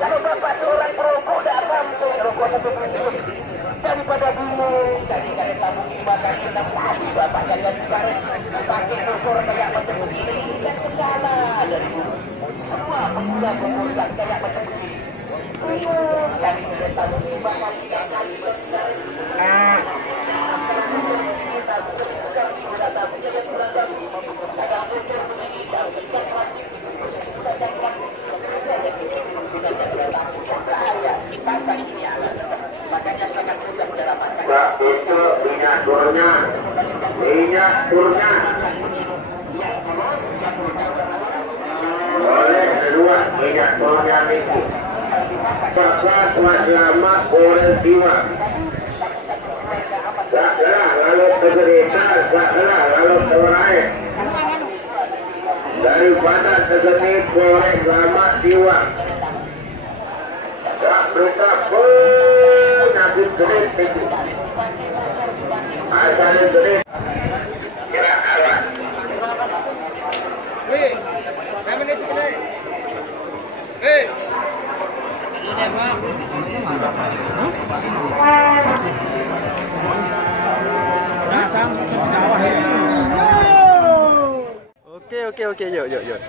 Kalau bapak seorang perokok tidak sampai rokok satu pintu daripada bingung dari tabung ibadah kita tadi bapak jangan sekarang pakai rokok kayak macam begini dan segala dari dulu semua pemuda kayak macam begini bingung dari tabung ibadah kita kali Pak, itu minyak turnya boleh kedua minyak turnya itu Bapak selama orang jiwa tak kalah lalu kegerita tak kalah lalu kewarai daripada segini boleh lama jiwa tak berita pun nabi gerit itu asalnya gerit kira awal weh kami ni sekedar weh Oke, yuk.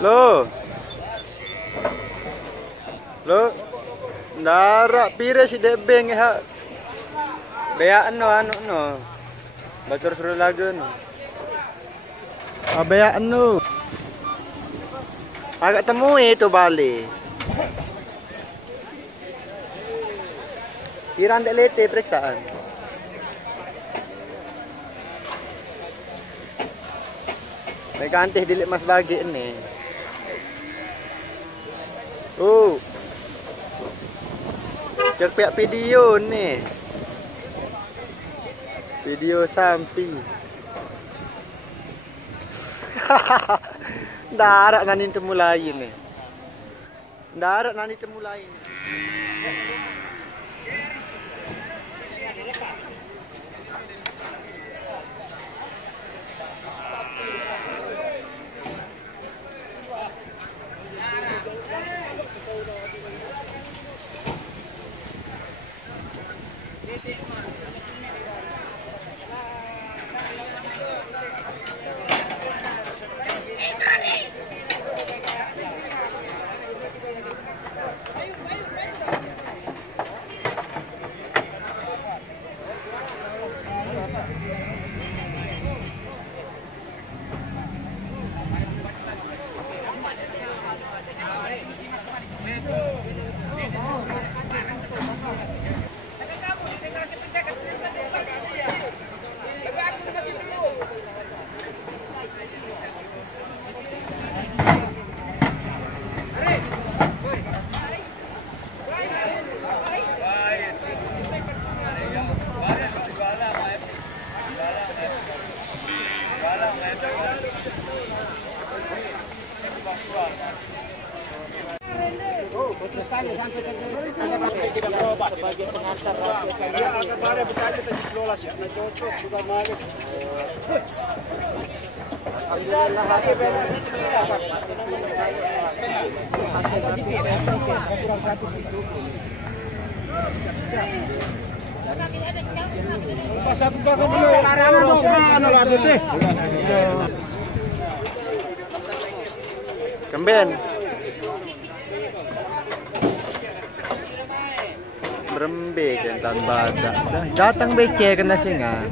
Lo ndarak pire si debeng ha. Beak anu no. Bacor suruh lagu no. Beak anu. Agak temui itu balik. Kiran dek lete periksaan. Mereka antih dilik mas bagi ini. Cerpiak video nih. Video sampi. Darat nani temulai nih. Darat nani temulai nih. Tidak berubah sebagai pengantar rakyat. Kemarin bertanya tadi kelola sih, cocok juga malu. Alhamdulillah hati benar. Pas satu kakak dulu. Kemben. Berembe kentan badak. Datang BC kena singa.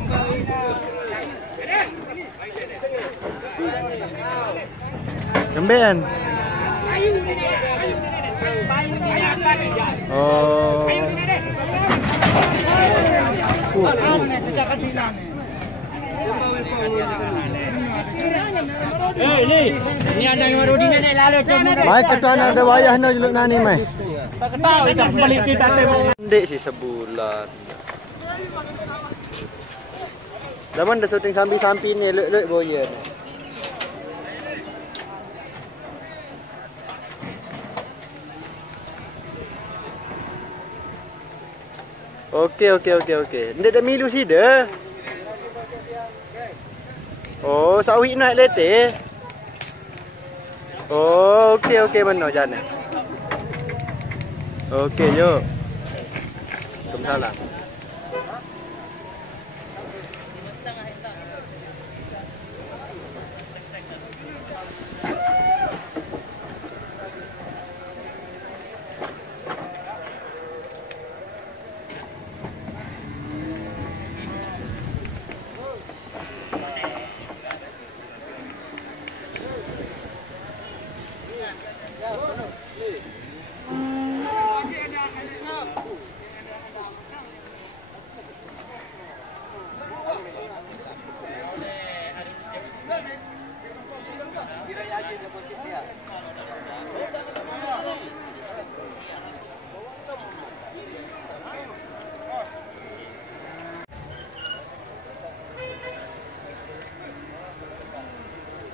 Kemben. Oh. Ini ada yang baru di nenek lalu tu. Mai ketuan ada wayah no jeluk nani mai. Tak tahu tak peliti tak temu. Ndek sih sebulan. Zaman dah syuting sampi-sampi ni lek-lek boya ni. Okey. Ndek dah milu si dah. Oh, sawit naik letih. Oh, okey mana jalan. Okey, jom. Waalaikumsalam.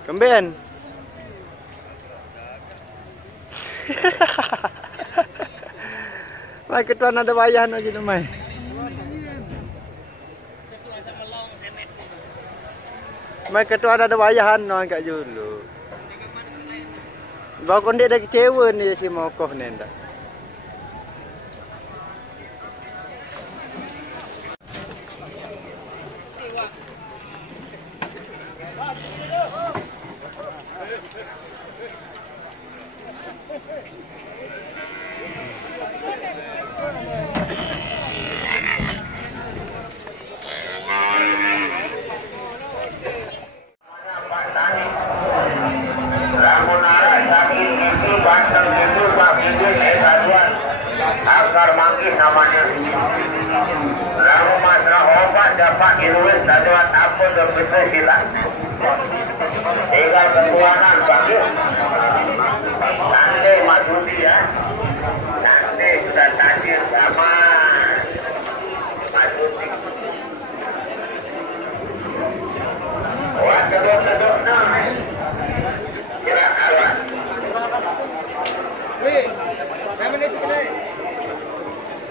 Kemben. Mai ketuan ada wayah no gitu mai. Mai ketuan ada wayahan no angkat dulu. Bawa kondek dah kecewa ni si Mokoh ni ndak. Agar manggis namanya. Lalu masa obat dapat diluis dapat apa dan bisa silat. Tinggal ketuanan bagi. Nanti Masudi ya. Nanti sudah tajir sama Masudi. Wah, kedua-kedua nama. Kira awak. Weh, kami ni sekedar.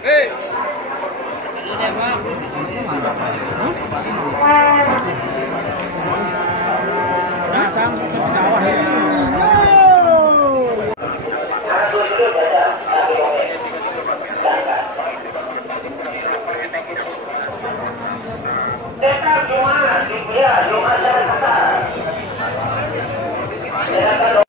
Hei. Ini mak. Nah, sang bawah ni. Kita cuma dia cuma saya kata. Saya kata